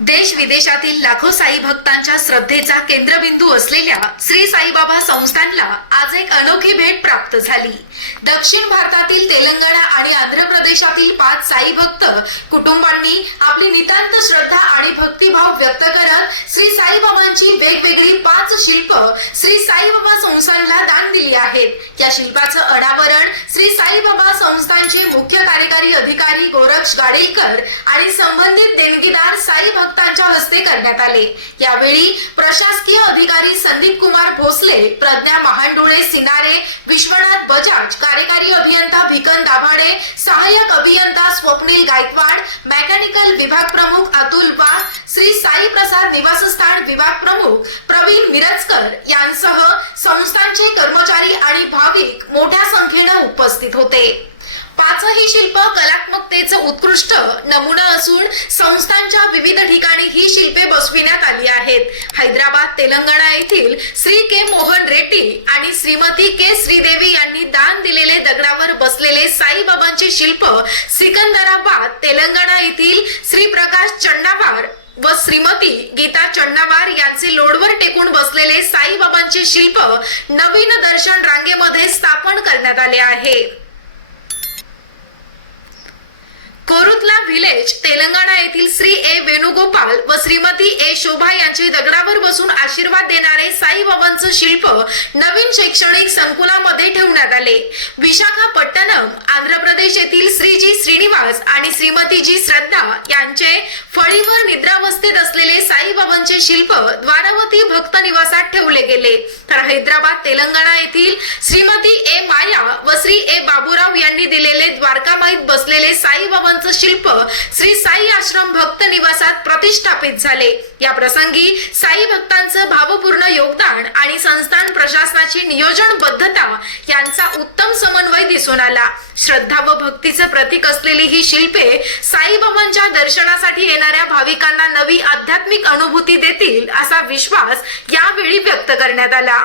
देश विदेशातील लाखो साई भक्तांच्या श्रद्धेचा केंद्रबिंदू असलेल्या श्री साईबाबा संस्थानला आज एक अनोखी भेट प्राप्त झाली. दक्षिण भारतातील तेलंगणा आणि आंध्र प्रदेशातील पाच साई भक्त कुटुंबांनी आपली नितांत श्रद्धा आणि भक्तिभाव व्यक्त करत श्री साईबाबांची वेगवेगळी पाच शिल्प श्री साईबाबा संस्थानला दान दिली आहेत. या शिल्पाचं अनावरण श्री साईबाबा संस्थानचे मुख्य कार्यकारी अधिकारी गोरक्ष गाडेकर आणि संबंधित देणगीदार साई भक्तांच्या हस्ते करण्यात आले. यावेळी प्रशासकीय अधिकारी संदीप कुमार भोसले प्रज्ञा महांडुळे सिनारे विश्वनाथ बजाज कार्यकारी अभियंता भिकन दाभाडे सहाय्यक अभियंता स्वप्नील गायकवाड मेकॅनिकल विभाग प्रमुख अतुल वाघ श्री साई प्रसाद निवासस्थान विभाग प्रमुख प्रवीण मिरजकर यांसह संस्थांचे कर्मचारी आणि भाविक मोठ्या संख्येनं उपस्थित होते. ही शिल्प कलात्मकतेचं उत्कृष्ट नमुना असून संस्थांच्या विविध ठिकाणी ही शिल्पे बसविण्यात आली आहेत. हैदराबाद तेलंगणा येथील श्री के मोहन रेड्डी आणि श्रीमती के श्रीदेवी यांनी दान दिलेले दगडावर बसलेले साईबाबांचे शिल्प सिकंदराबाद तेलंगणा येथील श्री प्रकाश चंडावार व श्रीमती गीता चन्नावार यांचे लोडवर टेकून बसलेले साईबाबांचे शिल्प नवीन दर्शन रांगेमध्ये स्थापन करण्यात आले आहे. व्हिलेज तेलंगणा येथील श्री ए वेणुगोपाल व श्रीमती ए शोभा यांचे दगडावर बसून आशीर्वाद देणारे साईबाबांचं शिल्प नवीन शैक्षणिक संकुलामध्ये ठेवण्यात आले. विशाखापट्टणम आंध्र प्रदेश येथील श्रीजी श्रीनिवास आणि श्रीमती जी श्रद्धा यांचे फळीवर निद्रावस्थेत असलेले साईबाबांचे शिल्प द्वारावती भक्त निवासात ठेवले गेले. तर हैदराबाद तेलंगणा येथील श्रीमती ए माया व श्री ए बाबूराव यांनी दिलेले द्वारकामाईत बसलेले साईबाबांचं शिल्प श्री साई आश्रम भक्त निवासात प्रतिष्ठापित झाले. या प्रसंगी साई भक्तांचं भावपूर्ण योगदान आणि संस्थान प्रशासनाची नियोजनबद्धता यांचा उत्तम समन्वय दिसून आला. श्रद्धा व भक्तीचं प्रतीक असलेली ही शिल्पे साईबाबांच्या दर्शनासाठी येणाऱ्या भाविकांना नवी आध्यात्मिक अनुभूती देतील असा विश्वास यावेळी व्यक्त करण्यात आला.